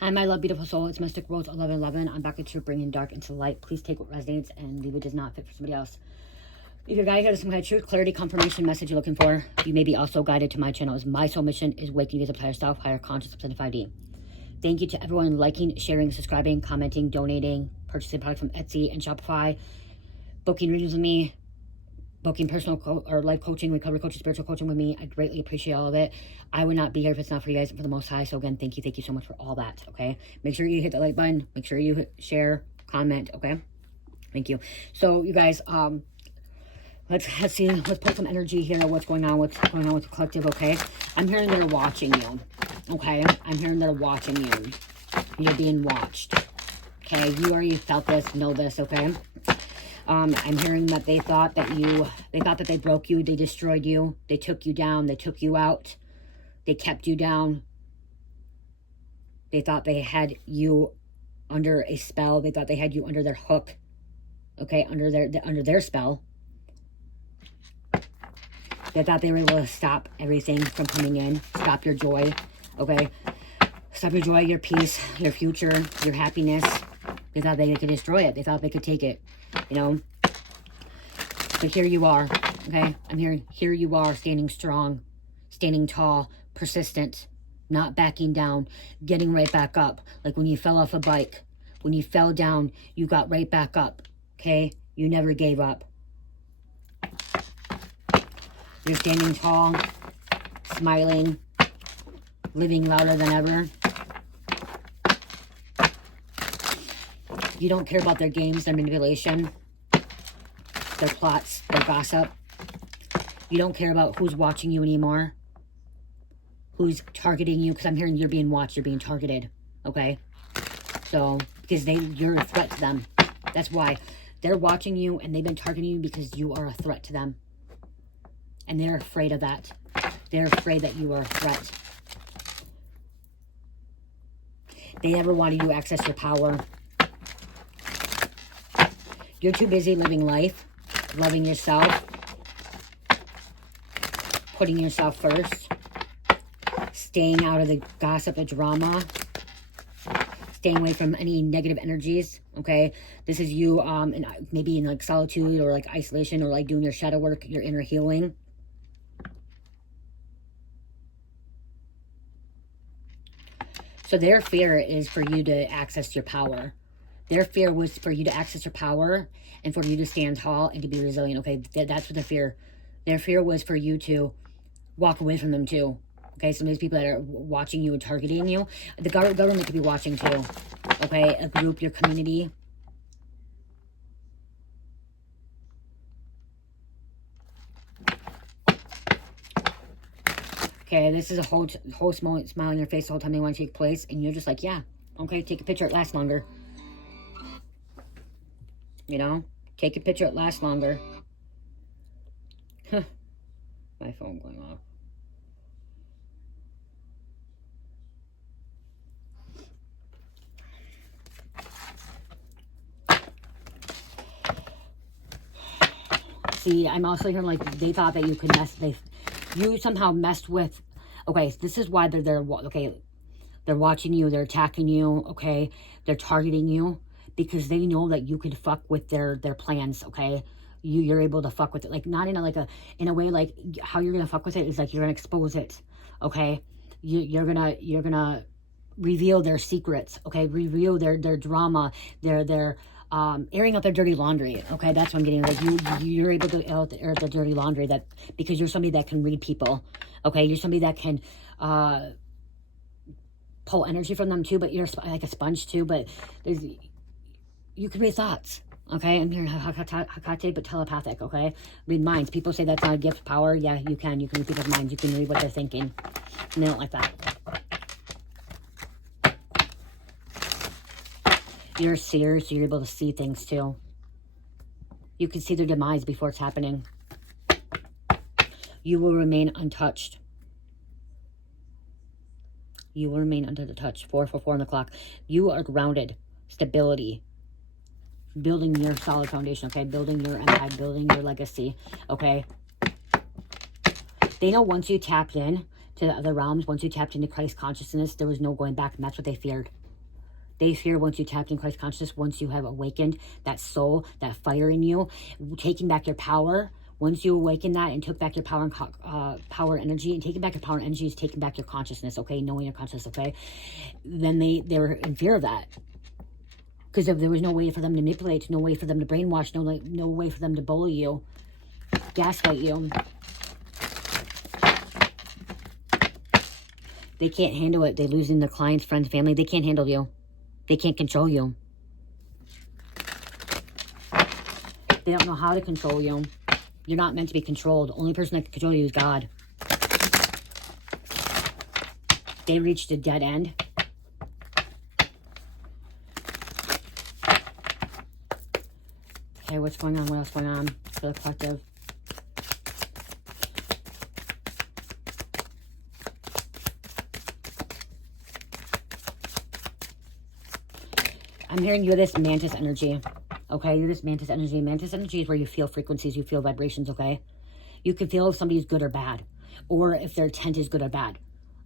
Hi, my love, beautiful soul. It's Mystic Rose 1111. I'm back with you, bringing dark into light. Please take what resonates and leave what does not fit for somebody else. If you're guided to some kind of truth, clarity, confirmation message you're looking for, you may be also guided to my channel. As my soul mission is waking you up to higher self, higher conscious, up to 5D. Thank you to everyone liking, sharing, subscribing, commenting, donating, purchasing products from Etsy and Shopify, booking readings with me, booking personal or life coaching, recovery coaching, spiritual coaching with me. I greatly appreciate all of it. I would not be here if it's not for you guys and for the Most High. So again, thank you so much for all that, okay? Make sure you hit the like button. Make sure you share, comment, okay? Thank you. So you guys, let's see, let's put some energy here. What's going on with the collective, okay? I'm hearing they're watching you, okay? I'm hearing they're watching you. You're being watched, okay? You already felt this, know this, okay? I'm hearing that they thought that they broke you, they destroyed you, they took you down, they took you out, they kept you down. They thought they had you under a spell. They thought they had you under their hook, okay, under their spell. They thought they were able to stop everything from coming in, stop your joy, okay? Stop your joy, your peace, your future, your happiness. They thought they could destroy it. They thought they could take it, you know? But here you are, okay? I'm hearing, here you are, standing strong, standing tall, persistent, not backing down, getting right back up. Like when you fell off a bike, when you fell down, you got right back up, okay? You never gave up. You're standing tall, smiling, living louder than ever. You don't care about their games, their manipulation, their plots, their gossip. You don't care about who's watching you anymore, who's targeting you, because I'm hearing you're being watched, you're being targeted, okay? So, because you're a threat to them. That's why. They're watching you, and they've been targeting you because you are a threat to them. And they're afraid of that. They're afraid that you are a threat. They never wanted you to access your power. You're too busy living life, loving yourself, putting yourself first, staying out of the gossip, the drama, staying away from any negative energies, okay? This is you maybe in like solitude or like isolation or like doing your shadow work, your inner healing. So their fear is for you to access your power. Their fear was for you to access your power and for you to stand tall and to be resilient, okay? That's what their fear. Their fear was for you to walk away from them too, okay? Some of these people that are watching you and targeting you, the government could be watching too, okay? A group, your community. Okay, this is a whole smile on your face the whole time they want to take place, and you're just like, yeah, okay, take a picture, it lasts longer. You know, take a picture, it lasts longer. Huh. My phone going off. See, I'm also hearing like they thought that you could you somehow messed with, okay, this is why they're okay, they're watching you, they're attacking you, okay, they're targeting you, because they know that you could fuck with their plans, okay? You're able to fuck with it, like not in a way like how you're gonna fuck with it is like you're gonna expose it, okay? You're gonna reveal their secrets, okay? Reveal their drama, their airing out their dirty laundry, okay? That's what I'm getting. Like you're able to air out the dirty laundry, that because you're somebody that can read people, okay? You're somebody that can pull energy from them too, but you're like a sponge too. But you can read thoughts, okay? I'm hearing Hakate, but telepathic, okay? Read minds. People say that's not a gift, power. Yeah, you can. You can read people's minds. You can read what they're thinking. And they don't like that. You're a seer, so you're able to see things too. You can see their demise before it's happening. You will remain untouched. You will remain under the touch. 444 on the clock. You are grounded. Stability. Building your solid foundation, okay? Building your empire, building your legacy, okay? They know once you tapped in to the other realms, once you tapped into Christ consciousness, there was no going back, and that's what they feared. They fear once you tap in Christ consciousness, once you have awakened that soul, that fire in you, taking back your power. Once you awaken that and took back your power and power energy, and taking back your power energy is taking back your consciousness, okay? Knowing your consciousness, okay? Then they were in fear of that. Because there was no way for them to manipulate, no way for them to brainwash, no way for them to bully you, gaslight you. They can't handle it. They're losing their clients, friends, family. They can't handle you. They can't control you. They don't know how to control you. You're not meant to be controlled. The only person that can control you is God. They reached a dead end. Okay, what's going on? What else going on for the collective? I'm hearing you're this mantis energy. Okay, you're this mantis energy. Mantis energy is where you feel frequencies, you feel vibrations, okay? You can feel if somebody's good or bad, or if their intent is good or bad,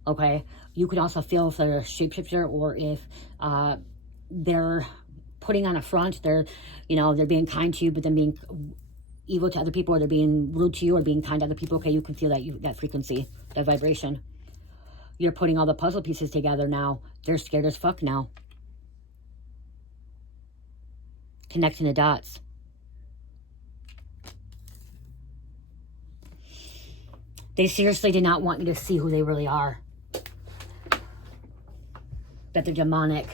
okay? You can also feel if they're a shapeshifter, or if they're putting on a front, they're being kind to you, but then being evil to other people, or they're being rude to you, or being kind to other people, okay? You can feel that frequency, that vibration. You're putting all the puzzle pieces together now. They're scared as fuck now. Connecting the dots. They seriously did not want you to see who they really are. That they're demonic.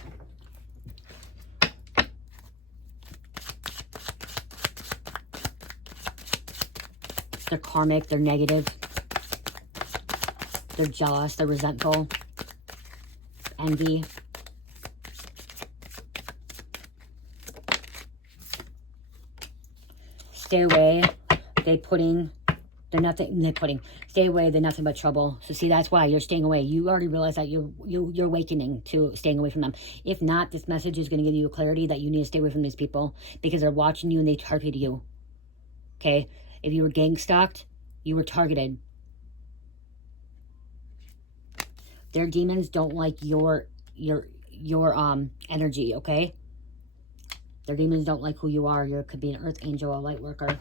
They're karmic, they're negative. They're jealous, they're resentful. Envy. Stay away. Stay away, they're nothing but trouble. So see, that's why you're staying away. You already realize that you're awakening to staying away from them. If not, this message is going to give you clarity that you need to stay away from these people because they're watching you and they target you. Okay? If you were gang stalked, you were targeted. Their demons don't like your energy, okay? Their demons don't like who you are. You could be an earth angel, a light worker.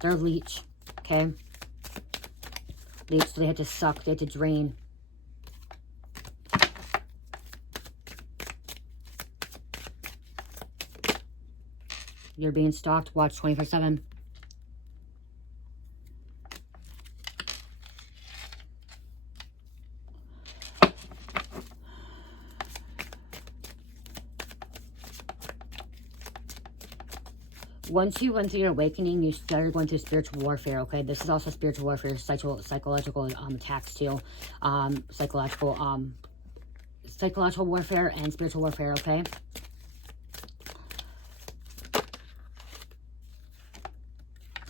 They're a leech, okay? Leech, so they had to suck, they had to drain. You're being stalked, watch 24/7. Once you went through your awakening, you started going through spiritual warfare, okay? This is also spiritual warfare, psychological attacks too. Psychological warfare and spiritual warfare, okay?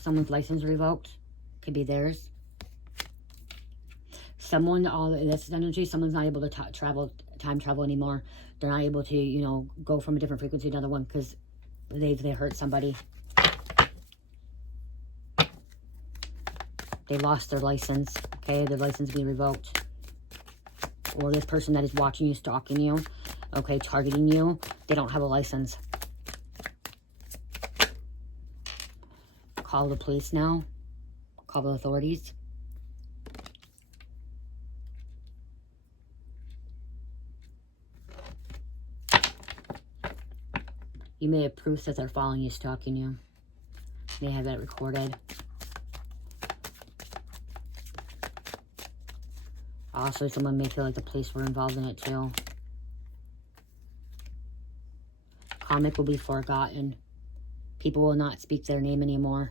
Someone's license revoked. Could be theirs. Someone, all this energy, someone's not able to time travel anymore. They're not able to, go from a different frequency to another one because they hurt somebody. They lost their license, okay? Their license being revoked. Or this person that is watching you, stalking you, okay, targeting you, they don't have a license. Call the police now. Call the authorities. You may have proof that they're following you, stalking you. You may have that recorded. Also, someone may feel like the police were involved in it too. Karmic will be forgotten. People will not speak their name anymore.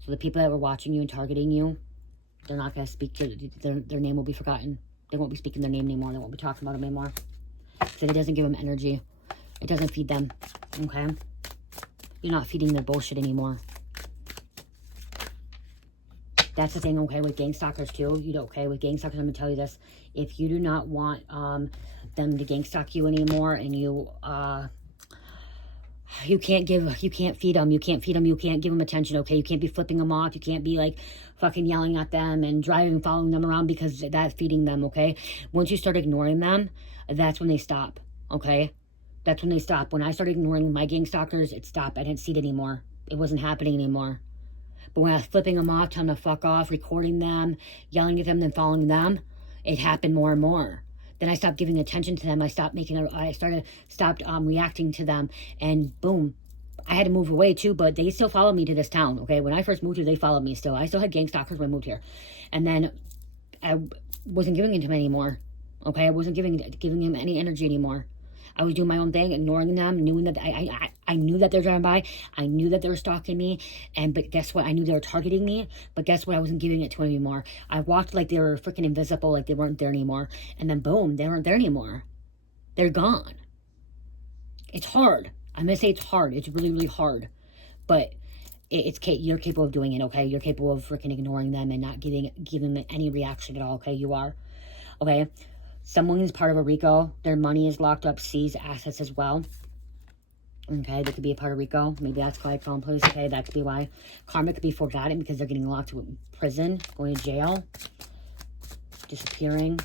So the people that were watching you and targeting you, they're not going to speak, their name will be forgotten. They won't be speaking their name anymore. They won't be talking about them anymore. So it doesn't give them energy. It doesn't feed them. Okay? You're not feeding their bullshit anymore. That's the thing, okay, with gang stalkers too. Okay, with gang stalkers, I'm going to tell you this. If you do not want them to gang stalk you anymore and you You can't feed them. You can't feed them. You can't give them attention, okay? You can't be flipping them off. You can't be like fucking yelling at them and driving, following them around, because that's feeding them, okay? Once you start ignoring them, that's when they stop, okay? That's when they stop. When I started ignoring my gang stalkers, it stopped. I didn't see it anymore. It wasn't happening anymore. But when I was flipping them off, telling them to fuck off, recording them, yelling at them, then following them, it happened more and more. Then I stopped giving attention to them. I stopped reacting to them, and boom, I had to move away too. But they still followed me to this town. Okay, when I first moved here, they followed me still. I still had gang stalkers when I moved here, and then I wasn't giving it to them anymore. Okay, I wasn't giving them any energy anymore. I was doing my own thing, ignoring them, knowing that I knew that they're driving by. I knew that they were stalking me, but guess what? I knew they were targeting me, but guess what? I wasn't giving it to them anymore. I walked like they were freaking invisible, like they weren't there anymore, and then boom, they weren't there anymore. They're gone. It's hard. I'm gonna say it's hard. It's really, really hard, but you're capable of doing it. Okay, you're capable of freaking ignoring them and not giving them any reaction at all. Okay, you are. Okay. Someone is part of a RICO. Their money is locked up, seized, assets as well. Okay, they could be a part of RICO. Maybe that's why I call them police. Okay, that could be why. Karma could be forgotten because they're getting locked in prison, going to jail, disappearing.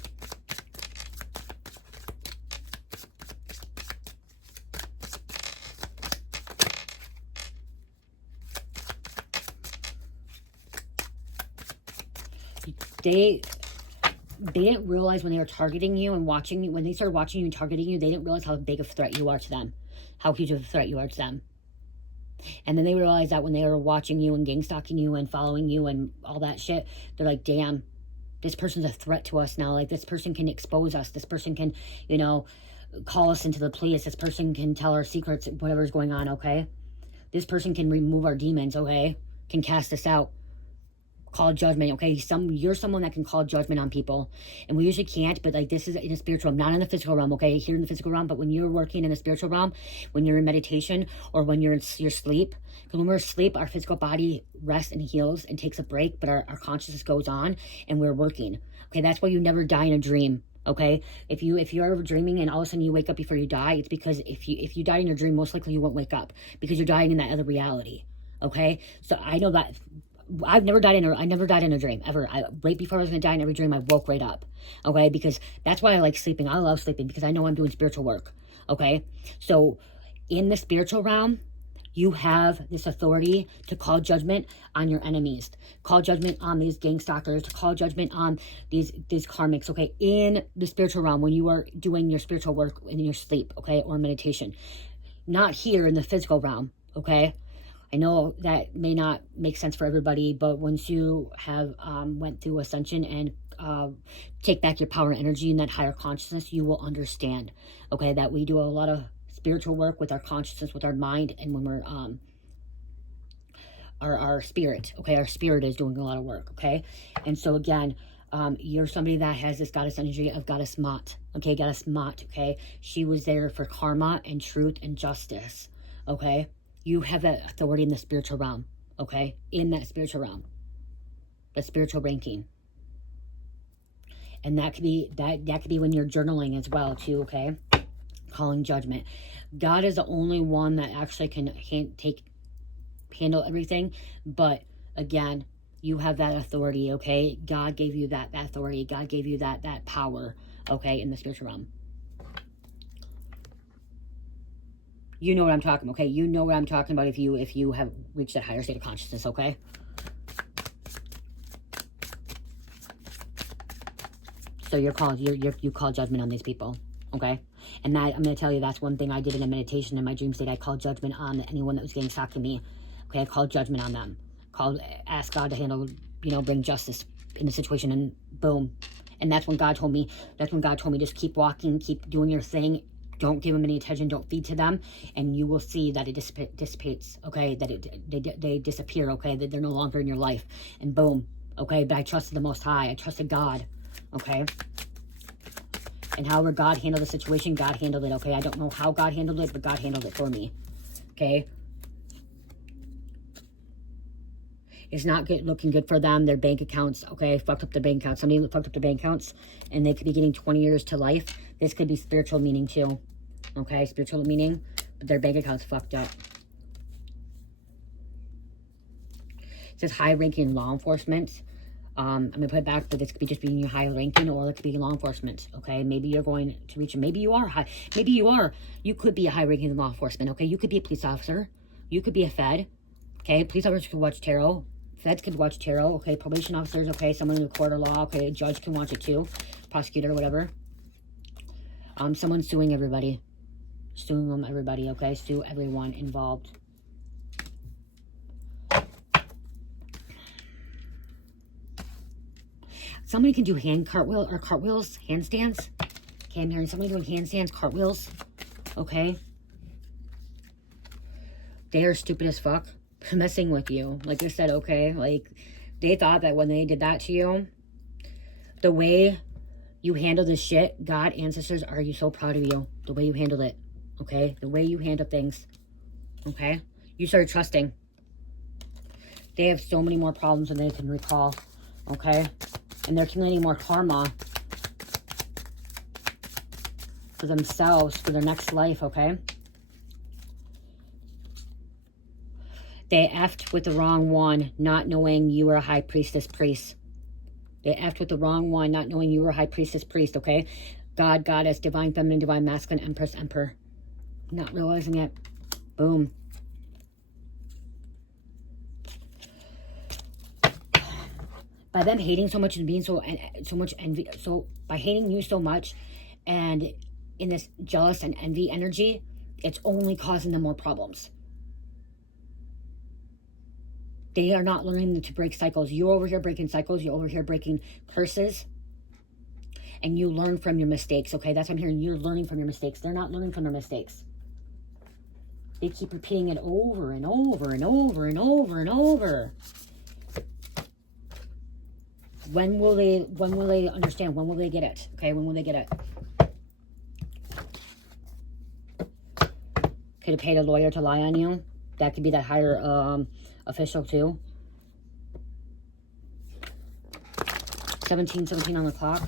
They didn't realize when they were targeting you and watching you, when they started watching you and targeting you, they didn't realize how big of a threat you are to them, how huge of a threat you are to them. And then they realized that when they were watching you and gang stalking you and following you and all that shit, they're like, damn, this person's a threat to us now. Like, this person can expose us. This person can, you know, call us into the police. This person can tell our secrets, whatever's going on, okay? This person can remove our demons, okay? Can cast us out. Call judgment, okay? You're someone that can call judgment on people, and we usually can't, but like, this is in a spiritual realm, not in the physical realm, okay? Here in the physical realm, but when you're working in the spiritual realm, when you're in meditation, or when you're in your sleep, because when we're asleep, our physical body rests and heals and takes a break, but our consciousness goes on and we're working, okay? That's why you never die in a dream, okay? If you're ever dreaming and all of a sudden you wake up before you die, it's because if you die in your dream, most likely you won't wake up because you're dying in that other reality, okay? So I know that I never died in a dream, ever. Right before I was going to die in every dream, I woke right up, okay? Because that's why I like sleeping. I love sleeping because I know I'm doing spiritual work, okay? So in the spiritual realm, you have this authority to call judgment on your enemies, call judgment on these gang stalkers, to call judgment on these karmics, okay? In the spiritual realm, when you are doing your spiritual work in your sleep, okay, or meditation. Not here in the physical realm, okay? I know that may not make sense for everybody, but once you have went through ascension and take back your power and energy in that higher consciousness, you will understand, okay, that we do a lot of spiritual work with our consciousness, with our mind, and when we're our spirit, okay, our spirit is doing a lot of work, okay? And so again, you're somebody that has this goddess energy of goddess Mot, okay, goddess Mot, okay? She was there for karma and truth and justice, okay? You have that authority in the spiritual realm, okay? In that spiritual realm, the spiritual ranking. And that could be when you're journaling as well too, okay? Calling judgment. God is the only one that actually can handle everything, but again, you have that authority, okay? God gave you that authority. God gave you that power, okay, in the spiritual realm. You know what I'm talking about, okay? You know what I'm talking about if you have reached that higher state of consciousness, okay? So you call judgment on these people, okay? And that, I'm going to tell you, that's one thing I did in a meditation in my dream state. I called judgment on anyone that was getting stalked to me, okay? I called judgment on them. Ask God to handle, bring justice in the situation, and boom. And that's when God told me, just keep walking, keep doing your thing. Don't give them any attention. Don't feed to them, and you will see that it dissipates. Okay, that they disappear. Okay, that they're no longer in your life, and boom. Okay, but I trusted the Most High. I trusted God. Okay, and however God handled the situation, God handled it. Okay, I don't know how God handled it, but God handled it for me. Okay, it's not looking good for them. Their bank accounts. Okay, fucked up their bank accounts. Somebody fucked up their bank accounts, and they could be getting 20 years to life. This could be spiritual meaning too, okay? Spiritual meaning but their bank account's fucked up. It says high-ranking law enforcement. I'm going to put it back, but this could be just being your high-ranking, or it could be law enforcement, okay? Maybe you're going to reach, maybe you are high. Maybe you are. You could be a high-ranking law enforcement, okay? You could be a police officer. You could be a Fed, okay? Police officers could watch tarot. Feds could watch tarot, okay? Probation officers, okay? Someone in the court of law, okay? A judge can watch it too. Prosecutor, whatever. Someone suing everybody. Suing them, everybody, okay? Sue everyone involved. Somebody can do cartwheels, handstands. Okay, I'm hearing somebody doing handstands, cartwheels. Okay. They are stupid as fuck. Messing with you. Like I said, okay. Like, they thought that when they did that to you, the way you handle this shit, God, ancestors, are you so proud of you? The way you handled it. Okay? The way you handle things. Okay? You started trusting. They have so many more problems than they can recall. Okay? And they're accumulating more karma for themselves, for their next life, okay? They effed with the wrong one, not knowing you were a high priestess priest. They effed with the wrong one, not knowing you were a high priestess priest, okay? God, goddess, divine feminine, divine masculine, empress, emperor. Not realizing it. Boom. By them hating so much and being so much envy, so by hating you so much and in this jealous and envy energy, it's only causing them more problems. They are not learning to break cycles. You're over here breaking cycles. You're over here breaking curses. And you learn from your mistakes, okay? That's what I'm hearing. You're learning from your mistakes. They're not learning from their mistakes. They keep repeating it over and over and over and over and over. When will they understand? When will they get it? Okay, when will they get it? Could have paid a lawyer to lie on you. That could be that higher official too. 17 on the clock.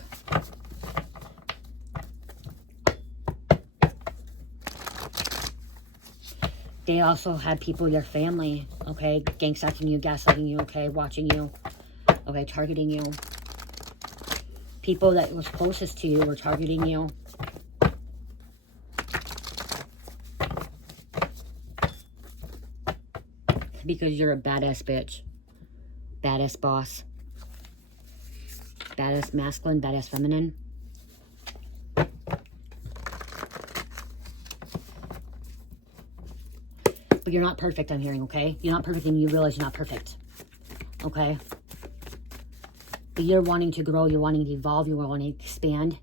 They also had people, your family, okay, gang-stalking you, gaslighting you, okay, watching you, okay, targeting you. People that was closest to you were targeting you. Because you're a badass bitch. Badass boss. Badass masculine, badass feminine. But you're not perfect, I'm hearing, okay? You're not perfect and you realize you're not perfect. Okay? But you're wanting to grow, you're wanting to evolve, you're wanting to expand.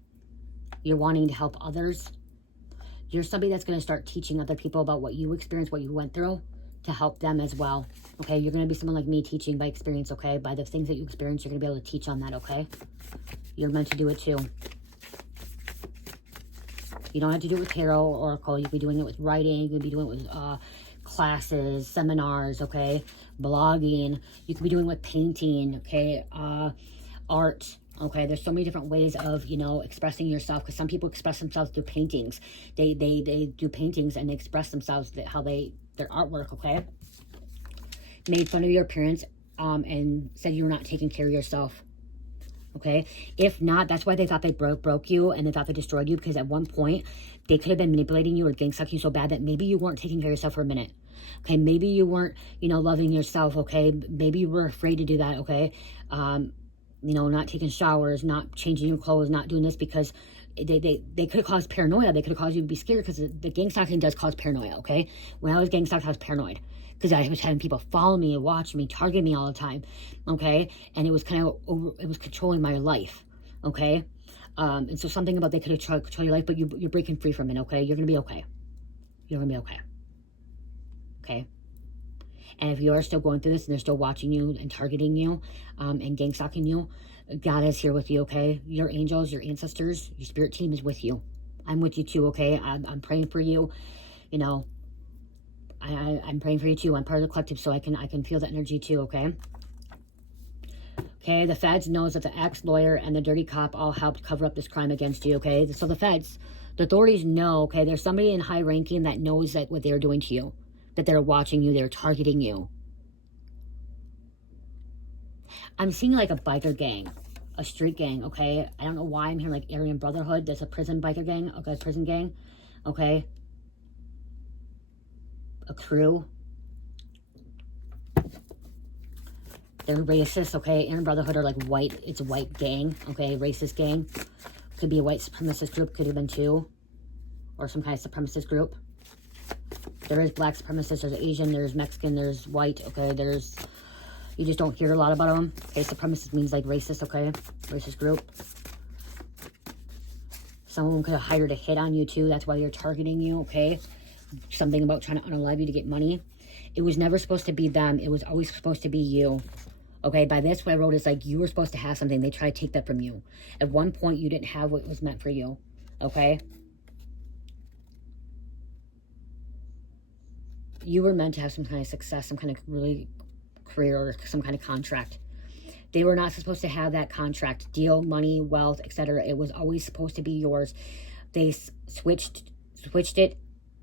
You're wanting to help others. You're somebody that's going to start teaching other people about what you experienced, what you went through, to help them as well. Okay? You're going to be someone like me, teaching by experience, okay? By the things that you experience, you're going to be able to teach on that, okay? You're meant to do it too. You don't have to do it with tarot or oracle. You could be doing it with writing. You could be doing it with classes, seminars, okay? Blogging. You could be doing it with painting, okay? Art, okay? There's so many different ways of, you know, expressing yourself, because some people express themselves through paintings. They do paintings and they express themselves, how their artwork, okay? Made fun of your appearance and said you were not taking care of yourself. Okay, if not, that's why they thought they broke you and they thought they destroyed you, because at one point they could have been manipulating you or gang-stalking you so bad that maybe you weren't taking care of yourself for a minute. Okay, maybe you weren't, you know, loving yourself. Okay, maybe you were afraid to do that. Okay, you know, not taking showers, not changing your clothes, not doing this, because they could have caused paranoia. They could have caused you to be scared, because the gang-stalking does cause paranoia. Okay, when I was gang-stalked, I was paranoid, because I was having people follow me, watch me, target me all the time, okay? And it was kind of it was controlling my life, okay? And so something about they could have tried to control your life, but you're breaking free from it, okay? You're going to be okay. You're going to be okay. Okay? And if you are still going through this and they're still watching you and targeting you and gang-stalking you, God is here with you, okay? Your angels, your ancestors, your spirit team is with you. I'm with you too, okay? I'm praying for you, you know. I'm praying for you too. I'm part of the collective, so I can feel the energy too, okay? Okay, the feds knows that the ex-lawyer and the dirty cop all helped cover up this crime against you, okay? So the feds The authorities know, okay, there's somebody in high ranking that knows that what they're doing to you, that they're watching you, they're targeting you. I'm seeing like a biker gang, a street gang, okay? I don't know why I'm hearing like Aryan Brotherhood. There's a prison biker gang, okay, prison gang, okay? A crew. They're racist, okay? Aryan Brotherhood are like white, it's a white gang, okay? Racist gang. Could be a white supremacist group, could have been too. Or some kind of supremacist group. There is black supremacists, there's Asian, there's Mexican, there's white, okay? There's, you just don't hear a lot about them. Okay, supremacist means like racist, okay? Racist group. Someone could have hired a hit on you too, that's why they're targeting you, okay? Something about trying to unalive you to get money. It was never supposed to be them, it was always supposed to be you. Okay, by this, what I wrote is like, you were supposed to have something. They tried to take that from you. At one point, you didn't have what was meant for you. Okay? You were meant to have some kind of success, some kind of really career, or some kind of contract. They were not supposed to have that contract. Deal, money, wealth, etc. It was always supposed to be yours. They switched it,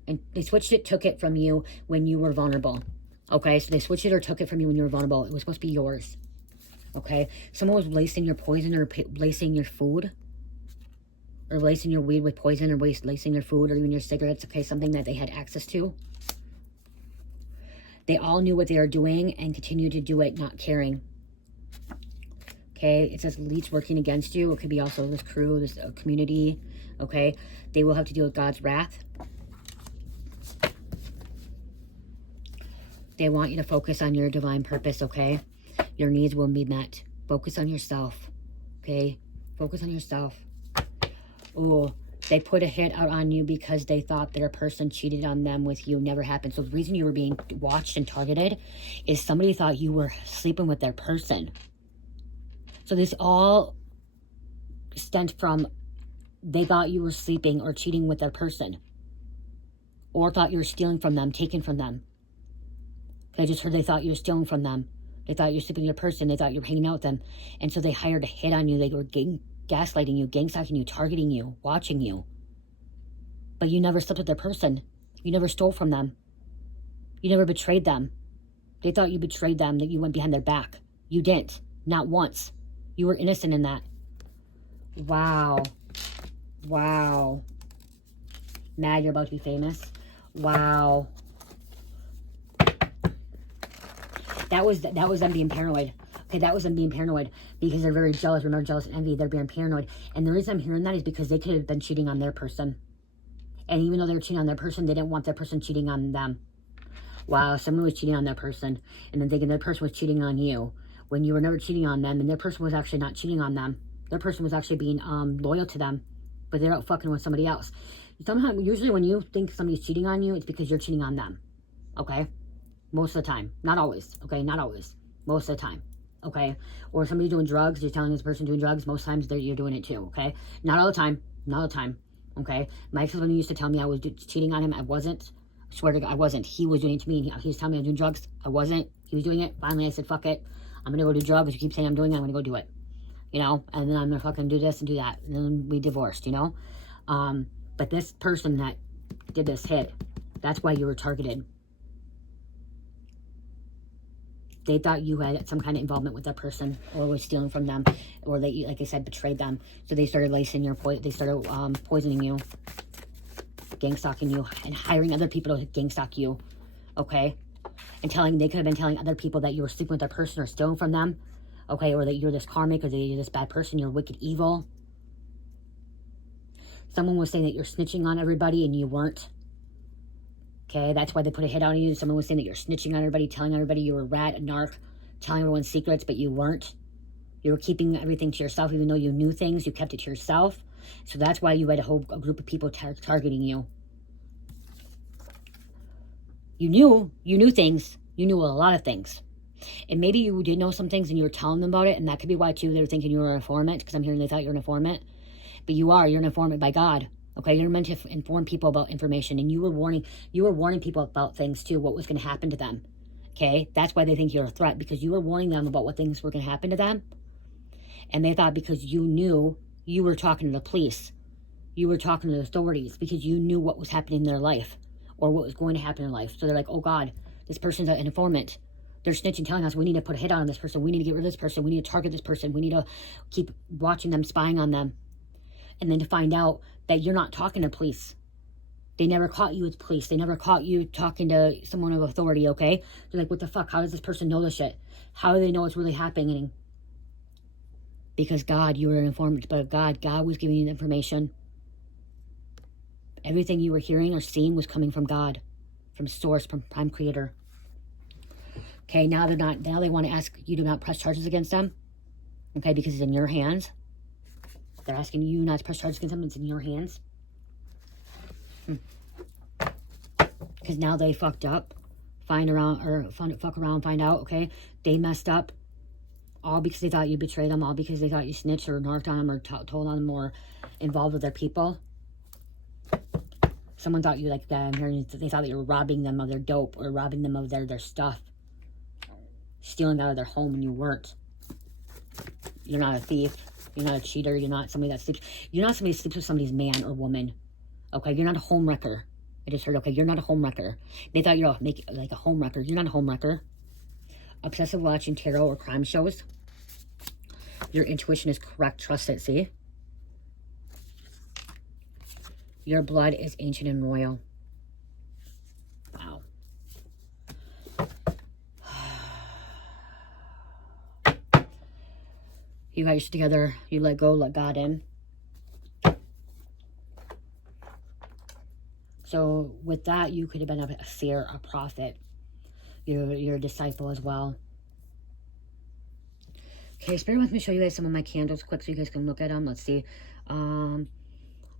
and they switched it, took it from you when you were vulnerable. Okay, so they switched it or took it from you when you were vulnerable. It was supposed to be yours. Okay, someone was lacing your poison or lacing your food. Or lacing your weed with poison or lacing your food or even your cigarettes. Okay, something that they had access to. They all knew what they were doing and continued to do it, not caring. Okay, it says elites working against you. It could be also this crew, this community. Okay, they will have to deal with God's wrath. They want you to focus on your divine purpose, okay? Your needs will be met. Focus on yourself, okay? Focus on yourself. Oh, they put a hit out on you because they thought their person cheated on them with you. Never happened. So the reason you were being watched and targeted is somebody thought you were sleeping with their person. So this all stemmed from they thought you were sleeping or cheating with their person. Or thought you were stealing from them, taking from them. I just heard they thought you were stealing from them. They thought you were sleeping with your person. They thought you were hanging out with them. And so they hired a hit on you. They were gaslighting you, gang-stalking you, targeting you, watching you. But you never slept with their person. You never stole from them. You never betrayed them. They thought you betrayed them, that you went behind their back. You didn't. Not once. You were innocent in that. Wow. Wow. Mad you're about to be famous. Wow. That was them being paranoid. Okay, that was them being paranoid because they're very jealous. Remember, jealous and envy, they're being paranoid. And the reason I'm hearing that is because they could have been cheating on their person. And even though they were cheating on their person, they didn't want their person cheating on them. Wow, someone was cheating on their person and then thinking their person was cheating on you when you were never cheating on them and their person was actually not cheating on them. Their person was actually being loyal to them, but they're out fucking with somebody else. Somehow, usually when you think somebody's cheating on you, it's because you're cheating on them. Okay? Most of the time. Not always. Okay? Not always. Most of the time. Okay? Or somebody's doing drugs, you're telling this person doing drugs, most times you're doing it too. Okay? Not all the time. Not all the time. Okay? My ex-husband used to tell me I was cheating on him. I wasn't. I swear to God, I wasn't. He was doing it to me. He was telling me I was doing drugs. I wasn't. He was doing it. Finally, I said, fuck it. I'm going to go do drugs. You keep saying I'm doing it, I'm going to go do it. You know? And then I'm going to fucking do this and do that. And then we divorced, you know? But this person that did this hit, that's why you were targeted. They thought you had some kind of involvement with that person or was stealing from them or they, like I said, betrayed them. So they started lacing your they started poisoning you, gang-stalking you, and hiring other people to gang-stalk you, okay? And they could have been telling other people that you were sleeping with that person or stealing from them, okay? Or that you're this karmic or that you're this bad person, you're wicked evil. Someone was saying that you're snitching on everybody and you weren't. Okay, that's why they put a hit on you. Someone was saying that you're snitching on everybody, telling everybody you were a rat, a narc, telling everyone secrets, but you weren't. You were keeping everything to yourself, even though you knew things, you kept it to yourself. So that's why you had a group of people targeting you. You knew things. You knew a lot of things. And maybe you did know some things and you were telling them about it, and that could be why, too, they were thinking you were an informant, because I'm hearing they thought you were an informant. But you're an informant by God. Okay, you're meant to inform people about information, and you were warning people about things too, what was going to happen to them. Okay, that's why they think you're a threat, because you were warning them about what things were going to happen to them, and they thought because you knew, you were talking to the police. you were talking to the authorities because you knew what was happening in their life or what was going to happen in life. So they're like, oh God, this person's an informant. They're snitching, telling us we need to put a hit on this person. We need to get rid of this person. We need to target this person. We need to keep watching them, spying on them. And then to find out that you're not talking to police. They never caught you with police. They never caught you talking to someone of authority, okay? They're like, what the fuck? How does this person know this shit? How do they know it's really happening? Because God, you were an informant, but God was giving you the information. Everything you were hearing or seeing was coming from God, from source, from prime creator. Okay, now they want to ask you to not press charges against them. Okay, because it's in your hands. They're asking you not to press charges against them. It's in your hands. Because now they fucked up. Fuck around, find out, okay? They messed up. All because they thought you betrayed them. All because they thought you snitched or narked on them or told on them or involved with their people. Someone thought you like that. They thought that you were robbing them of their dope or robbing them of their stuff. Stealing out of their home and you weren't. You're not a thief. You're not a cheater. You're not somebody that sleeps. You're not somebody that sleeps with somebody's man or woman. Okay, you're not a home wrecker. I just heard, okay, you're not a home wrecker. They thought you were like a home wrecker. You're not a home wrecker. Obsessive watching tarot or crime shows. Your intuition is correct. Trust it, see? Your blood is ancient and royal. Wow. You got your shit together. You let go, let God in. So with that, you could have been a seer, a prophet. You're a disciple as well. Okay, Spirit wants me to show you guys some of my candles quick so you guys can look at them. Let's see.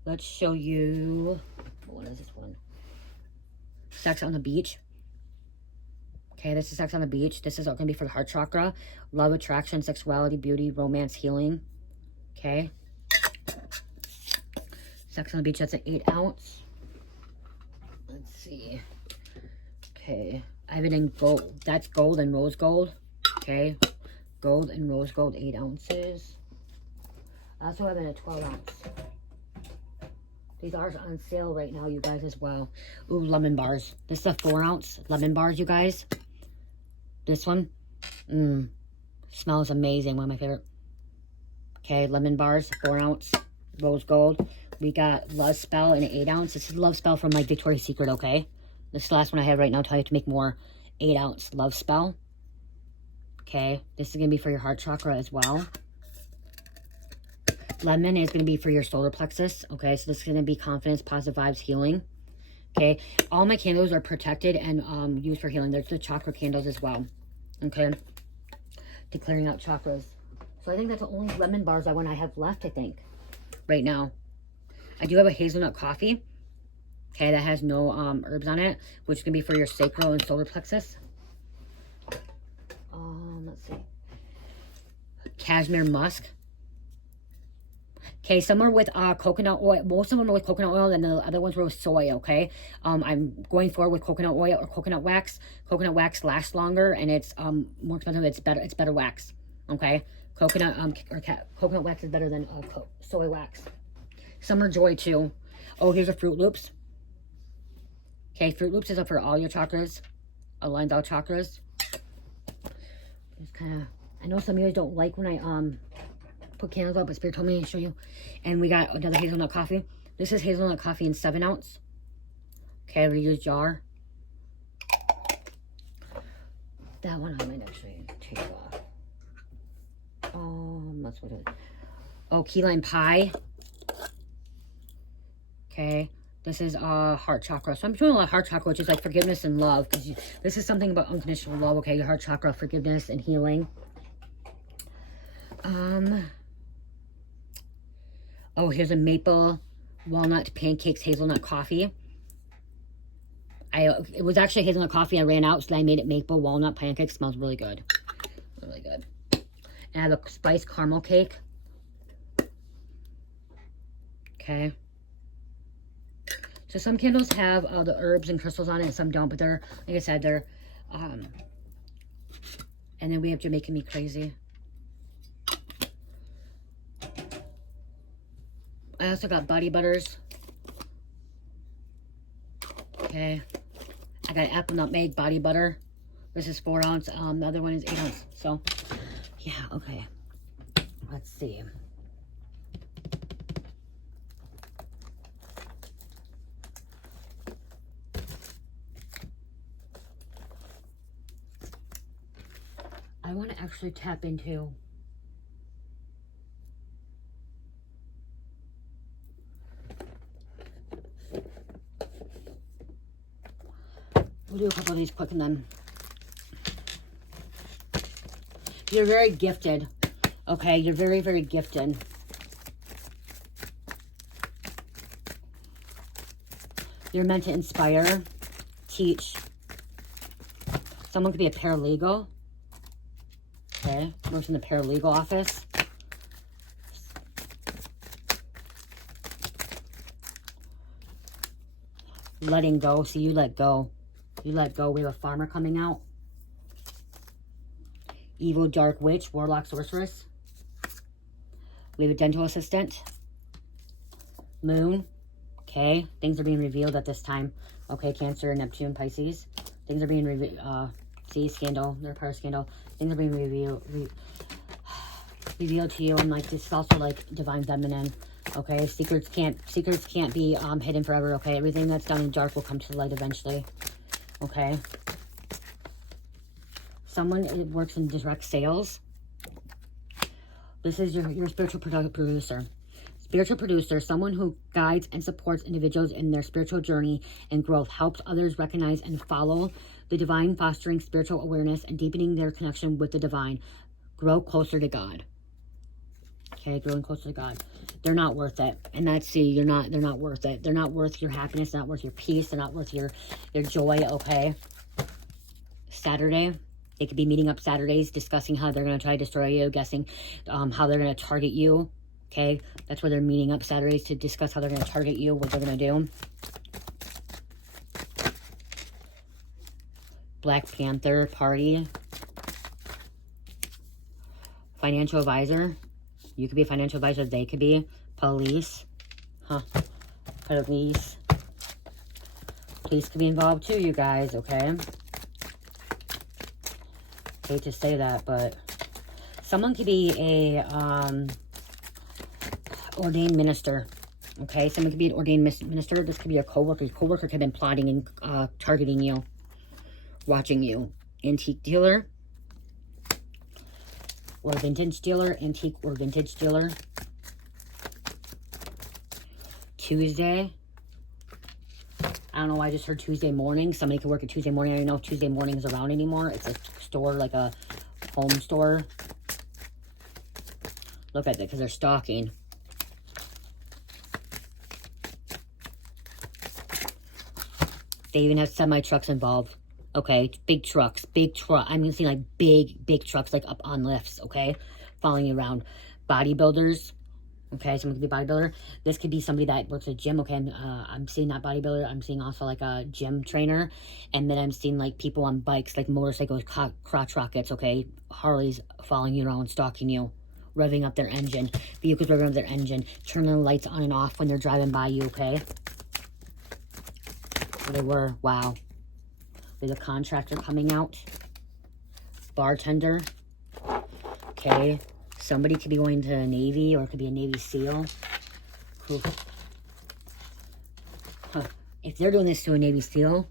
Let's show you, what is this one? Sex on the beach. Okay, this is sex on the beach. This is going to be for the heart chakra. Love, attraction, sexuality, beauty, romance, healing. Okay. Sex on the beach, that's an 8 ounce. Let's see. Okay. I have it in gold. That's gold and rose gold. Okay. Gold and rose gold, 8 ounces. I also have it in a 12 ounce. These are on sale right now, you guys, as well. Ooh, lemon bars. This is a 4 ounce lemon bars, you guys. This one. Smells amazing. One of my favorite. Okay, lemon bars, 4 ounce. Rose gold. We got Love Spell in an 8 ounce. This is Love Spell from like Victoria's Secret, okay? This is the last one I have right now. Tell you to make more. 8 ounce Love Spell. Okay, this is going to be for your heart chakra as well. Lemon is going to be for your solar plexus. Okay, so this is going to be confidence, positive vibes, healing. Okay, all my candles are protected and used for healing. There's the chakra candles as well. Okay, to clearing out chakras. So I think that's the only lemon bars I have left, I think, right now. I do have a hazelnut coffee. Okay, that has no herbs on it, which is going to be for your sacral and solar plexus. Let's see. Cashmere musk. Okay, some are with coconut oil. Most of them are with coconut oil, and the other ones were with soy, okay? I'm going forward with coconut oil or coconut wax. Coconut wax lasts longer, and it's more expensive. It's better wax, okay? Coconut wax is better than soy wax. Some are joy, too. Oh, here's a Fruit Loops. Okay, Fruit Loops is up for all your chakras. Aligns all chakras. It's kind of... I know some of you guys don't like when I put candles up, but Spirit told me to show you. And we got another hazelnut coffee. This is hazelnut coffee in 7 ounce. Okay, reused jar. That one I might actually take off. That's what it is. Oh, key lime pie. Okay, this is heart chakra. So I'm doing a lot of heart chakra, which is like forgiveness and love. Because this is something about unconditional love. Okay, your heart chakra, forgiveness and healing. Oh, here's a maple walnut pancakes hazelnut coffee. It was actually hazelnut coffee. I ran out, so I made it maple walnut pancakes. Smells really good. Really good. And I have a spiced caramel cake. Okay. So some candles have the herbs and crystals on it, and some don't. But they're, like I said, they're... and then we have Jamaican Me Crazy. I also got body butters. Okay. I got apple nutmeg body butter. This is 4 ounce. The other one is 8 ounce. So, yeah, okay. Let's see. I want to actually tap into we'll do a couple of these quick and then you're very gifted. Okay, you're very, very gifted. You're meant to inspire, teach. Someone could be a paralegal. Okay, works in the paralegal office. Letting go. See, you let go. You let go. We have a farmer coming out. Evil, dark witch, warlock, sorceress. We have a dental assistant. Moon. Okay, things are being revealed at this time. Okay, Cancer, Neptune, Pisces. Things are being revealed. See, scandal. They're part of scandal. Things are being revealed to you, and like this is also like divine feminine. Okay, secrets can't be hidden forever. Okay, everything that's done in dark will come to the light eventually. Okay. Someone works in direct sales. This is your spiritual producer. Spiritual producer, someone who guides and supports individuals in their spiritual journey and growth, helps others recognize and follow the divine, fostering spiritual awareness and deepening their connection with the divine. Grow closer to God. Okay, growing closer to God. They're not worth it. And that's, see, they're not worth it. They're not worth your happiness, they're not worth your peace, they're not worth your joy, okay? Saturday. They could be meeting up Saturdays, discussing how they're going to try to destroy you, guessing how they're going to target you. Okay, that's where they're meeting up Saturdays to discuss how they're going to target you, what they're going to do. Black Panther party. Financial advisor. You could be a financial advisor. They could be. Police. Police. Police could be involved too, you guys, okay? Hate to say that, but someone could be a ordained minister. Okay, someone could be an ordained minister. This could be a co-worker. Your co-worker could have been plotting and targeting you, watching you. Antique dealer or vintage dealer. Antique or vintage dealer. Tuesday. I don't know why I just heard Tuesday morning. Somebody could work at Tuesday morning. I don't know if Tuesday morning is around anymore. It's a store, like a home store. Look at that, because they're stalking. They even have semi-trucks involved. Okay, big trucks, I'm seeing like big trucks, like up on lifts, okay? Following you around. Bodybuilders. Okay, someone could be a bodybuilder. This could be somebody that works at a gym. Okay, I'm seeing that bodybuilder. I'm seeing also like a gym trainer. And then I'm seeing like people on bikes, like motorcycles, crotch rockets, okay? Harleys following you around, stalking you, revving up their engine. Vehicles revving up their engine, turning the lights on and off when they're driving by you, okay? So they were, wow. There's a contractor coming out. Bartender. Okay. Somebody could be going to the Navy, or it could be a Navy SEAL. If they're doing this to a Navy SEAL,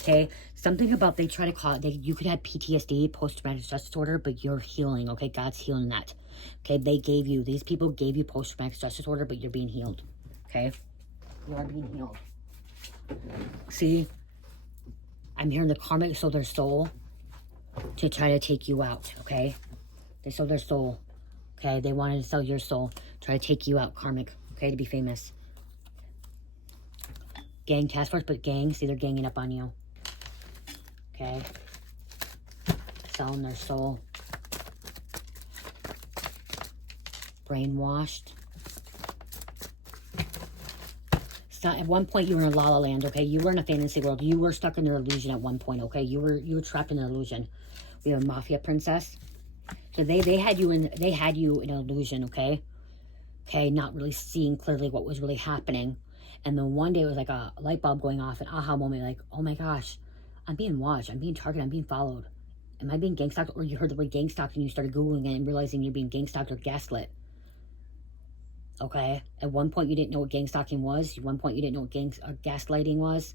okay, something about they try to call it, you could have PTSD, post-traumatic stress disorder, but you're healing, okay? God's healing that. Okay, these people gave you post-traumatic stress disorder, but you're being healed, okay? You are being healed. See, I'm hearing the karmic sold their soul to try to take you out, okay? They sold their soul, okay? They wanted to sell your soul, try to take you out, karmic, okay, to be famous. Gang task force, but gang, see, they're ganging up on you, okay? Selling their soul. Brainwashed. So at one point, you were in La La Land, okay? You were in a fantasy world. You were stuck in their illusion at one point, okay? You were trapped in an illusion. We have a mafia princess. So they had you in an illusion, okay? okay, not really seeing clearly what was really happening. And then one day it was like a light bulb going off, an aha moment, like, oh my gosh, I'm being watched, I'm being targeted, I'm being followed. Am I being gang stalked? Or you heard the word gang stalked and you started Googling it and realizing you're being gang stalked or gaslit. Okay? At one point you didn't know what gang stalking was. At one point you didn't know what gaslighting was.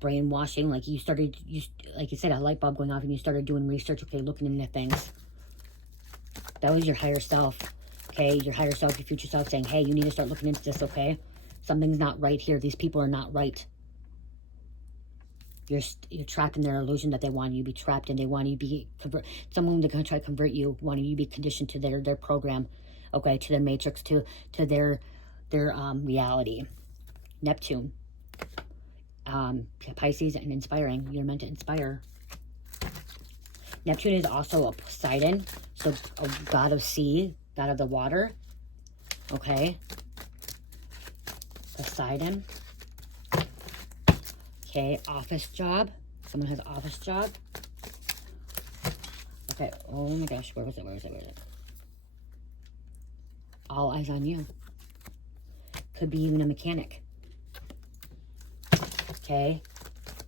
Brainwashing, like you started, like you said, a light bulb going off and you started doing research, okay, looking into things. That was your higher self, okay? Your higher self, your future self saying, hey, you need to start looking into this, okay? Something's not right here. These people are not right. You're trapped in their illusion that they want you to be trapped in. They want you to be someone that's going to try to convert you, wanting you to be conditioned to their program, okay, to their matrix, to their reality. Neptune, Pisces, and inspiring. You're meant to inspire. Neptune is also a Poseidon, so a god of sea, god of the water, okay? Poseidon. Okay, office job. Someone has an office job. Okay, oh my gosh, where was it? All eyes on you. Could be even a mechanic. Okay,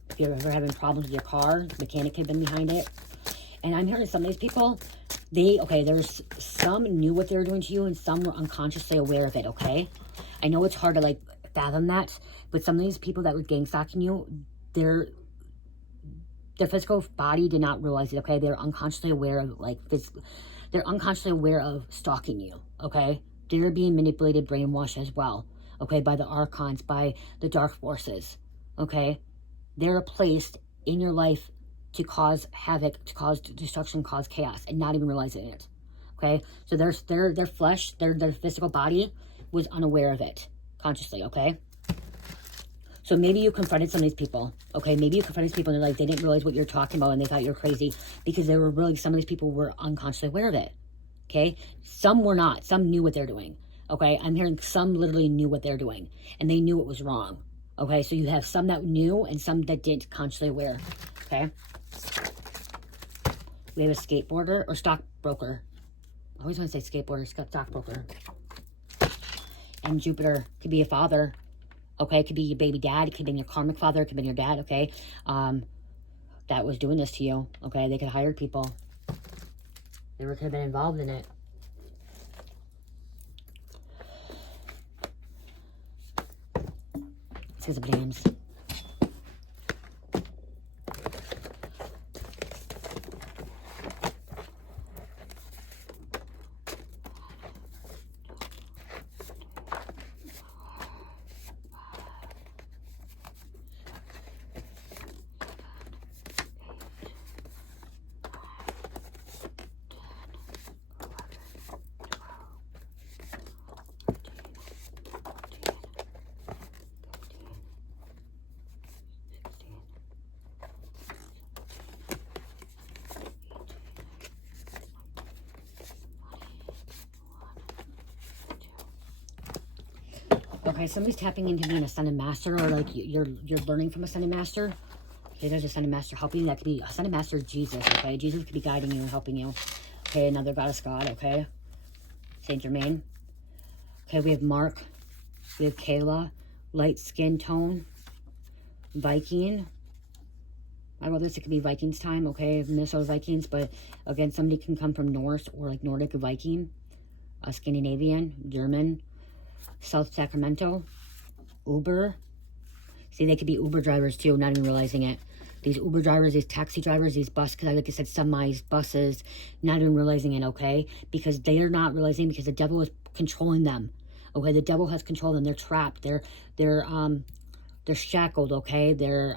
if you're ever having problems with your car, the mechanic could have been behind it. And I'm hearing some of these people, there's some knew what they were doing to you and some were unconsciously aware of it, okay? I know it's hard to, like, fathom that, but some of these people that were gang stalking you, their physical body did not realize it, okay? They're unconsciously aware of, like, they're unconsciously aware of stalking you, okay? They're being manipulated, brainwashed as well, okay? By the archons, by the dark forces, okay? They're placed in your life to cause havoc, to cause destruction, cause chaos, and not even realizing it, okay? So their flesh, their physical body was unaware of it consciously, okay? So maybe you confronted some of these people, okay? Maybe you confronted these people and they're like, they didn't realize what you're talking about and they thought you're crazy because they were really, some of these people were unconsciously aware of it, okay? Some were not. Some knew what they're doing, okay? I'm hearing some literally knew what they're doing and they knew it was wrong, okay? So you have some that knew and some that didn't consciously aware, okay? We have a skateboarder or stockbroker. I always want to say skateboarder, stockbroker. And Jupiter could be a father, okay? It could be your baby dad. It could be your karmic father. It could be your dad, okay? That was doing this to you, okay? They could hire people. They could have been involved in it. Six of Names. Okay, somebody's tapping into being a Ascended Master, or like you're learning from a Ascended Master. Okay, there's a Ascended Master helping you. That could be a Ascended Master, Jesus, okay? Jesus could be guiding you and helping you. Okay, another goddess god, okay? Saint Germain. Okay, we have Mark. We have Kayla. Light skin tone. Viking. I wrote this, it could be Vikings time, okay? Minnesota Vikings, but again, somebody can come from Norse or like Nordic Viking. Scandinavian, German. South Sacramento, Uber. See, they could be Uber drivers too, not even realizing it. These Uber drivers, these taxi drivers, these bus, because like I said, semis, buses, not even realizing it, okay? Because they are not realizing, because the devil is controlling them, okay? The devil has controlled them. They're trapped. They're shackled, okay? They're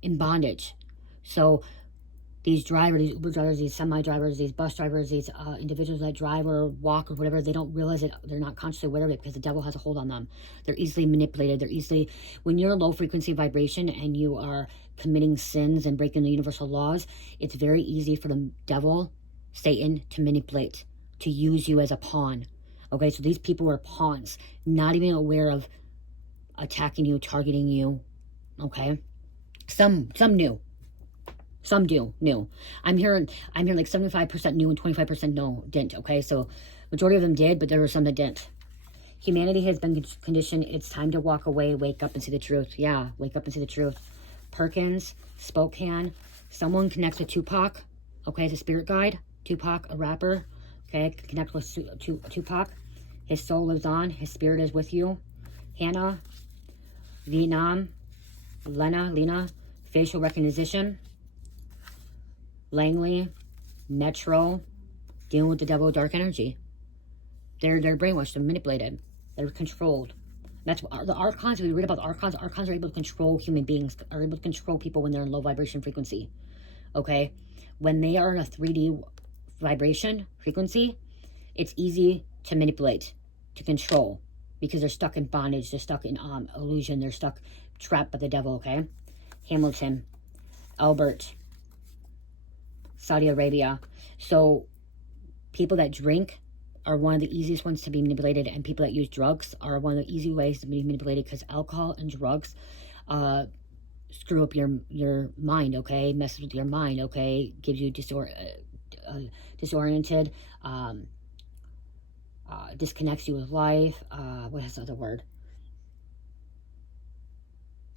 in bondage. So these drivers, these Uber drivers, these semi-drivers, these bus drivers, these individuals that drive or walk or whatever, they don't realize it. They're not consciously aware of it because the devil has a hold on them. They're easily manipulated. They're easily, when you're low frequency vibration and you are committing sins and breaking the universal laws, it's very easy for the devil, Satan, to manipulate, to use you as a pawn. Okay, so these people are pawns, not even aware of attacking you, targeting you. Okay, some knew. Some knew. I'm hearing like 75% knew and 25% no, didn't, okay? So Majority of them did, but there were some that didn't. Humanity has been conditioned. It's time to walk away, wake up and see the truth. Yeah, wake up and see the truth. Perkins, Spokane. Someone connects with Tupac. Okay, it's a spirit guide. Tupac, a rapper. Okay, connect with Tupac. His soul lives on. His spirit is with you. Hannah, Vietnam, Lena, facial recognition. Langley, Metro, dealing with the devil, dark energy. They're brainwashed, they're manipulated, they're controlled. That's what the archons, we read about the archons are able to control human beings, are able to control people when they're in low vibration frequency. Okay? When they are in a 3D vibration frequency, it's easy to manipulate, to control, because they're stuck in bondage, they're stuck in illusion, they're stuck, trapped by the devil, okay? Hamilton, Albert, Saudi Arabia. So people that drink are one of the easiest ones to be manipulated, and people that use drugs are one of the easy ways to be manipulated, because alcohol and drugs screw up your mind, okay? Messes with your mind, okay? Gives you disoriented, disconnects you with life. What is the other word?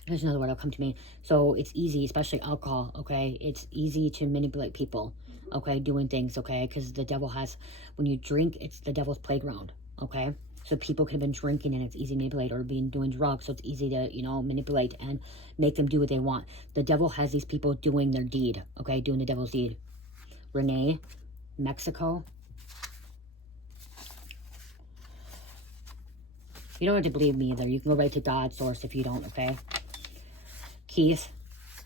There's another word that'll come to me. So it's easy, especially alcohol, okay? It's easy to manipulate people, okay? Doing things, okay? Because the devil has, when you drink, it's the devil's playground, okay? So people could have been drinking and it's easy to manipulate, or being doing drugs, so it's easy to, you know, manipulate and make them do what they want. The devil has these people doing their deed, okay? Doing the devil's deed. Renee, Mexico. You don't have to believe me either. You can go right to God's source if you don't, okay? Keith,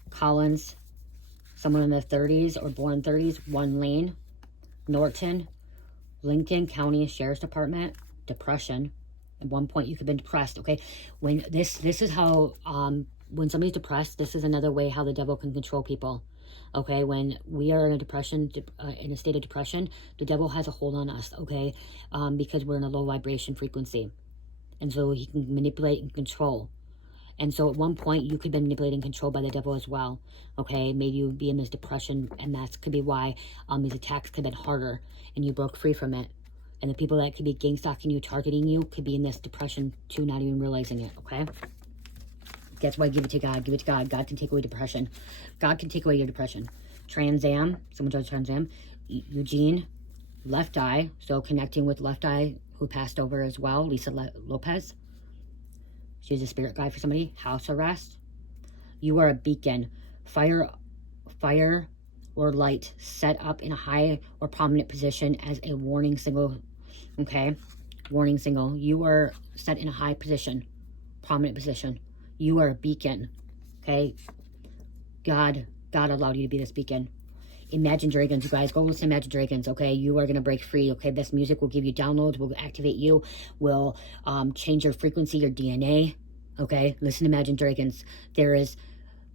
Collins, someone in the 30s or born 30s, 1 Lane, Norton, Lincoln County Sheriff's Department, depression. At one point you could have been depressed, okay? When this is how, when somebody's depressed, this is another way how the devil can control people, okay? When we are in a depression, in a state of depression, the devil has a hold on us, okay? Because we're in a low vibration frequency. And so he can manipulate and control. And so at one point, you could have been manipulated and controlled by the devil as well, okay? Maybe you be in this depression, and that could be why these attacks could have been harder, and you broke free from it. And the people that could be gang stalking you, targeting you, could be in this depression too, not even realizing it, okay? That's why give it to God. Give it to God. God can take away depression. God can take away your depression. Trans Am, someone does Trans Am. Eugene, left eye, so connecting with left eye, who passed over as well, Lisa Lopez. She's a spirit guide for somebody. House arrest. You are a beacon. Fire or light set up in a high or prominent position as a warning signal. Okay? Warning signal. You are set in a high position. Prominent position. You are a beacon. Okay? God allowed you to be this beacon. Imagine Dragons, you guys. Go listen to Imagine Dragons, okay? You are going to break free, okay? This music will give you downloads, will activate you, will change your frequency, your DNA, okay? Listen to Imagine Dragons. There is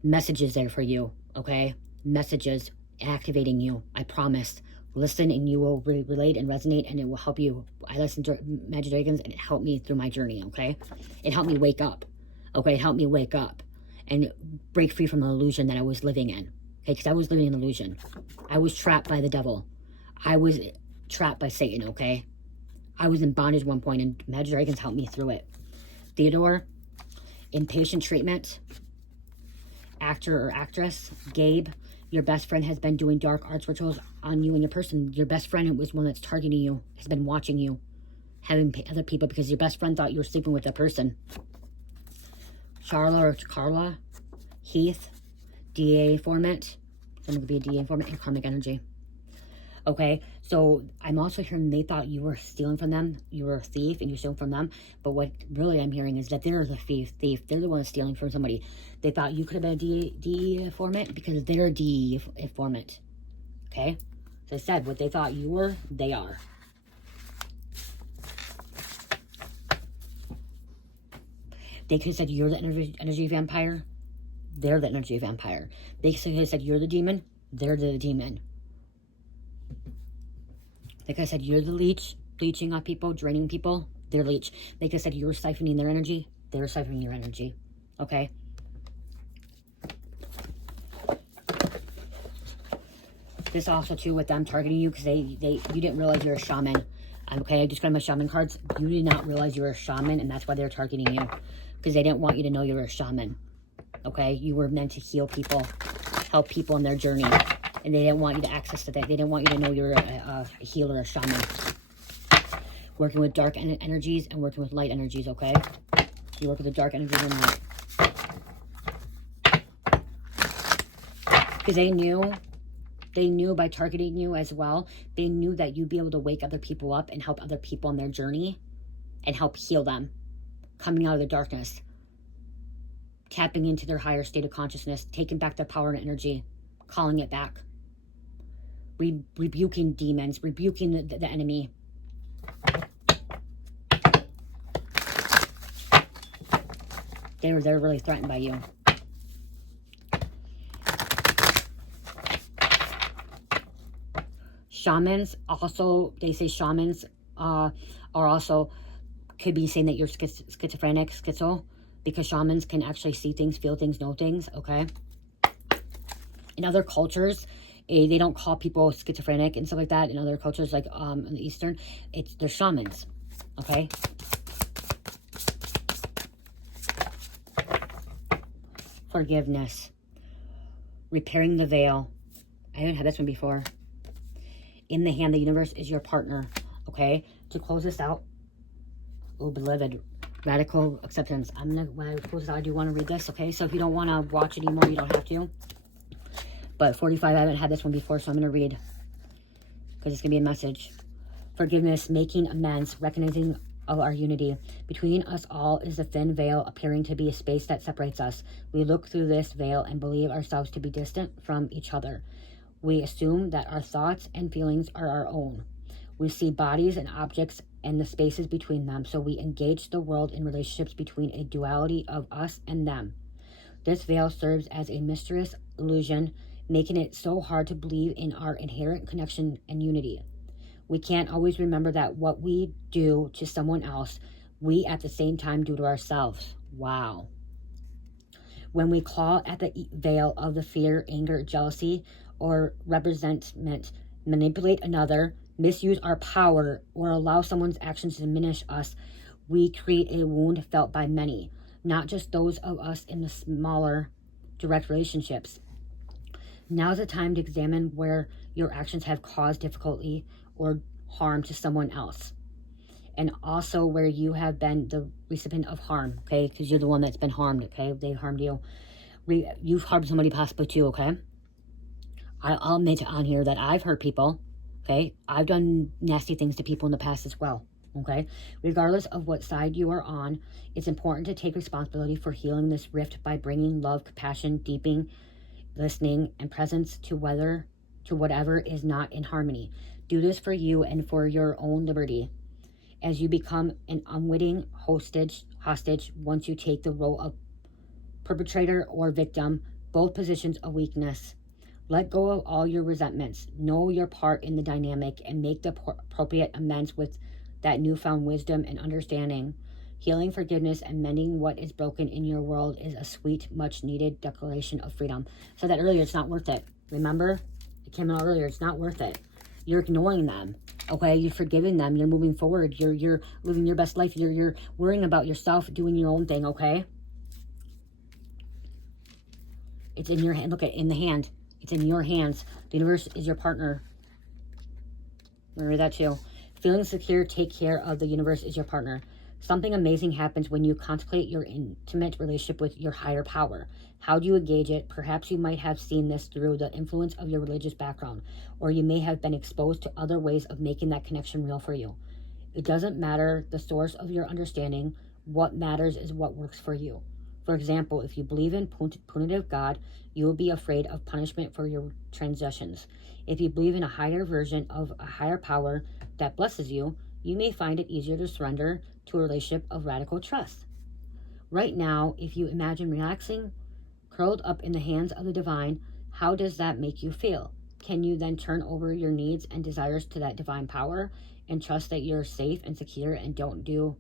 messages there for you, okay? Messages activating you, I promise. Listen and you will relate and resonate, and it will help you. I listened to Imagine Dragons, and it helped me through my journey, okay? It helped me wake up, okay? It helped me wake up and break free from the illusion that I was living in. Okay, because I was living in an illusion. I was trapped by the devil. I was trapped by Satan, okay? I was in bondage at one point, and Imagine Dragons helped me through it. Theodore, inpatient treatment. Actor or actress. Gabe, your best friend has been doing dark arts rituals on you and your person. Your best friend was one that's targeting you, has been watching you, having other people, because your best friend thought you were sleeping with that person. Charla or Carla, Heath, DA informant. Someone could be a DA informant and karmic energy. Okay, so I'm also hearing they thought you were stealing from them. You were a thief and you're stealing from them. But what really I'm hearing is that they're the thief. They're the one stealing from somebody. They thought you could have been a DA informant because they're a DA informant. Okay, so I said what they thought you were, they are. They could have said you're the energy vampire. They're the energy vampire. They could have said you're the demon. They're the demon. Like I said, you're the leech, bleaching on people, draining people. They're leech. Like I said, you're siphoning their energy. They're siphoning your energy. Okay? This also, too, with them targeting you, because you didn't realize you're a shaman. Okay, I just got my shaman cards. You did not realize you were a shaman, and that's why they're targeting you. Because they didn't want you to know you were a shaman. Okay, you were meant to heal people, help people in their journey. And they didn't want you to access to that. They didn't want you to know you were a healer, a shaman. Working with dark energies and working with light energies, okay? You work with the dark energies and light. Because they knew by targeting you as well, they knew that you'd be able to wake other people up and help other people on their journey and help heal them, coming out of the darkness, tapping into their higher state of consciousness, taking back their power and energy, calling it back, rebuking demons, rebuking the enemy. They're really threatened by you. Shamans also, they say shamans are also, could be saying that you're schizophrenic, schizo, because shamans can actually see things, feel things, know things, okay? In other cultures, they don't call people schizophrenic and stuff like that. In other cultures, like in the Eastern, they're shamans, okay? Forgiveness. Repairing the veil. I haven't had this one before. In the hand, the universe is your partner, okay? To close this out, oh, beloved, radical acceptance. When I close it out, I do want to read this, okay? So if you don't want to watch it anymore, you don't have to. But 45, I haven't had this one before, so I'm going to read. Because it's going to be a message. Forgiveness, making amends, recognizing of our unity. Between us all is a thin veil appearing to be a space that separates us. We look through this veil and believe ourselves to be distant from each other. We assume that our thoughts and feelings are our own. We see bodies and objects and the spaces between them, so we engage the world in relationships between a duality of us and them. This veil serves as a mysterious illusion, making it so hard to believe in our inherent connection and unity. We can't always remember that what we do to someone else, we at the same time do to ourselves. Wow. When we claw at the veil of the fear, anger, jealousy, or resentment, manipulate another, misuse our power, or allow someone's actions to diminish us, we create a wound felt by many, not just those of us in the smaller direct relationships. Now's the time to examine where your actions have caused difficulty or harm to someone else. And also where you have been the recipient of harm, okay? Because you're the one that's been harmed, okay? They harmed you. You've harmed somebody possibly too, okay? I'll admit on here that I've hurt people, okay? I've done nasty things to people in the past as well, okay? Regardless of what side you are on, it's important to take responsibility for healing this rift by bringing love, compassion, deepening, listening, and presence to whatever is not in harmony. Do this for you and for your own liberty. As you become an unwitting hostage, once you take the role of perpetrator or victim, both positions of weakness. Let go of all your resentments. Know your part in the dynamic and make the appropriate amends with that newfound wisdom and understanding. Healing, forgiveness, and mending what is broken in your world is a sweet, much-needed declaration of freedom. I said that earlier, it's not worth it. Remember? It came out earlier, it's not worth it. You're ignoring them, okay? You're forgiving them. You're moving forward. You're living your best life. You're worrying about yourself, doing your own thing, okay? It's in your hand. Look at it, in the hand. It's in your hands. The universe is your partner. Remember that too. Feeling secure, take care of the universe is your partner. Something amazing happens when you contemplate your intimate relationship with your higher power. How do you engage it? Perhaps you might have seen this through the influence of your religious background, or you may have been exposed to other ways of making that connection real for you. It doesn't matter the source of your understanding. What matters is what works for you. For example, if you believe in punitive God, you will be afraid of punishment for your transgressions. If you believe in a higher version of a higher power that blesses you, you may find it easier to surrender to a relationship of radical trust. Right now, if you imagine relaxing, curled up in the hands of the divine, how does that make you feel? Can you then turn over your needs and desires to that divine power and trust that you're safe and secure and don't do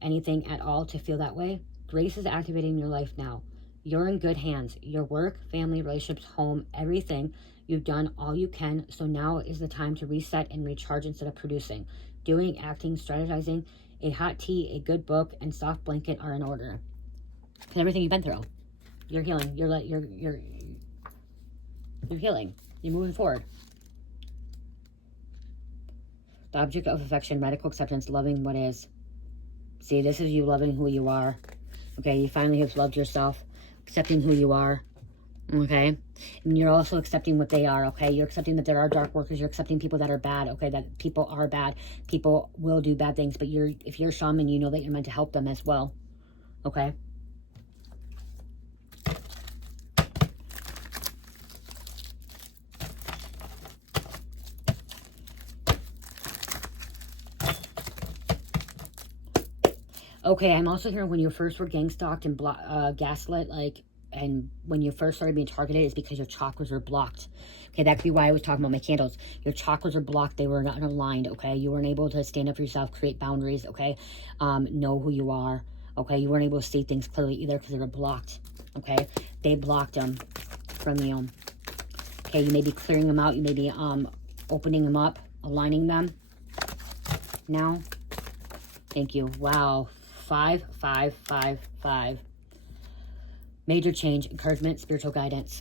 anything at all to feel that way? Grace is activating your life now. You're in good hands. Your work, family, relationships, home, everything. You've done all you can. So now is the time to reset and recharge instead of producing. Doing, acting, strategizing, a hot tea, a good book, and soft blanket are in order. Because everything you've been through, you're healing. You're healing. You're moving forward. The object of affection, radical acceptance, loving what is. See, this is you loving who you are. Okay, you finally have loved yourself, accepting who you are. Okay, and you're also accepting what they are. Okay, you're accepting that there are dark workers. You're accepting people that are bad. Okay, that people are bad. People will do bad things, but if you're a shaman, you know that you're meant to help them as well. Okay. Okay, I'm also hearing when you first were gang stalked and gaslit, like, and when you first started being targeted, it's because your chakras are blocked. Okay, that could be why I was talking about my candles. Your chakras are blocked. They were not aligned, okay? You weren't able to stand up for yourself, create boundaries, okay? Know who you are, okay? You weren't able to see things clearly either because they were blocked, okay? They blocked them from you. Okay, you may be clearing them out. You may be opening them up, aligning them now. Thank you. Wow. 5, 5, 5, 5. Major change, encouragement, spiritual guidance.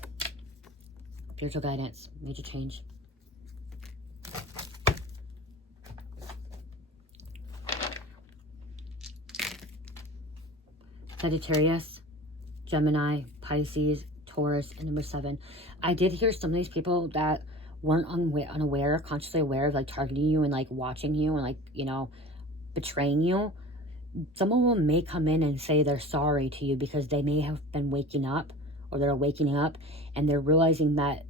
Spiritual guidance, major change. Sagittarius, Gemini, Pisces, Taurus, and number 7. I did hear some of these people that weren't unaware, consciously aware of like targeting you and like watching you and like, you know, betraying you. Some of them may come in and say they're sorry to you because they may have been waking up, or they're waking up and they're realizing that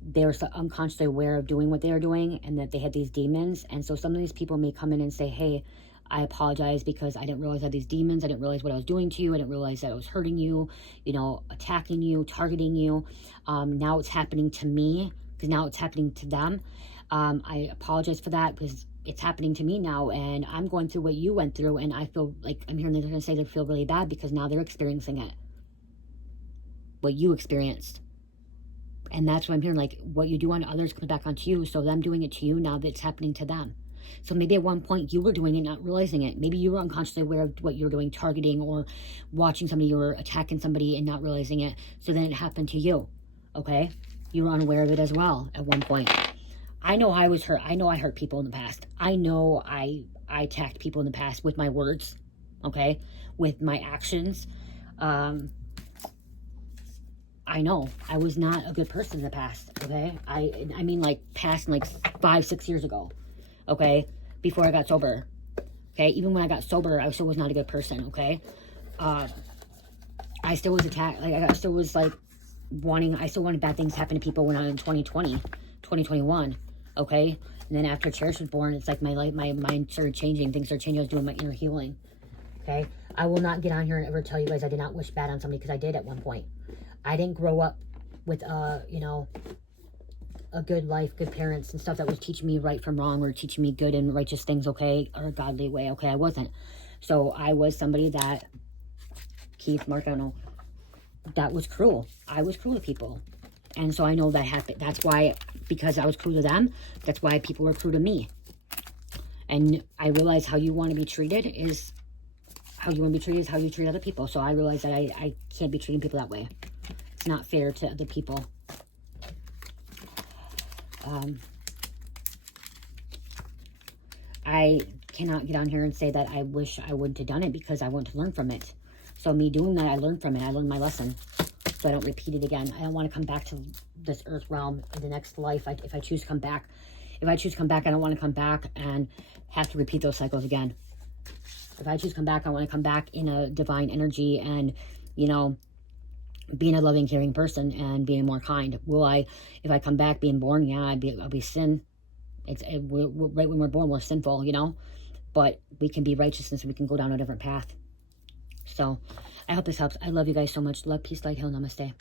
they're unconsciously aware of doing what they're doing and that they had these demons. And so some of these people may come in and say, hey, I apologize because I didn't realize I had these demons. I didn't realize what I was doing to you. I didn't realize that I was hurting you, you know, attacking you, targeting you. Now it's happening to me because now it's happening to them. I apologize for that because it's happening to me now and I'm going through what you went through, and I feel like I'm hearing they're going to say they feel really bad because now they're experiencing it. What you experienced. And that's what I'm hearing, like what you do on others comes back onto you. So them doing it to you now, that's happening to them. So maybe at one point you were doing it, not realizing it. Maybe you were unconsciously aware of what you're doing, targeting or watching somebody or attacking somebody and not realizing it. So then it happened to you. Okay? You were unaware of it as well at one point. I know I was hurt. I know I hurt people in the past. I know I attacked people in the past with my words, okay? With my actions. I know I was not a good person in the past, okay? I mean like past like 5-6 years ago, okay? Before I got sober, okay? Even when I got sober, I still was not a good person, okay? I still was attacked. Like I still was like I still wanted bad things to happen to people when I was in 2020, 2021. Okay, and then after Cherish was born, it's like my mind started changing. Things started changing. I was doing my inner healing. Okay, I will not get on here and ever tell you guys I did not wish bad on somebody because I did at one point. I didn't grow up with you know, a good life, good parents and stuff that was teaching me right from wrong or teaching me good and righteous things. Okay, or a godly way. Okay, I wasn't. So I was somebody that Keith, Mark, I don't know, that was cruel. I was cruel to people. And so I know that happened. That's why, because I was cruel to them, that's why people were cruel to me. And I realize how you want to be treated is how you treat other people. So I realize that I can't be treating people that way. It's not fair to other people. I cannot get on here and say that I wish I wouldn't have done it because I want to learn from it. So me doing that, I learned from it. I learned my lesson. So I don't repeat it again. I don't want to come back to this earth realm in the next life. If I choose to come back, I don't want to come back and have to repeat those cycles again. If I choose to come back, I want to come back in a divine energy and, you know, being a loving, caring person and being more kind. If I come back being born, yeah, I'll be sin. Right when we're born, we're sinful, you know, but we can be righteousness. We can go down a different path. So I hope this helps. I love you guys so much. Love, peace, light, heal, namaste.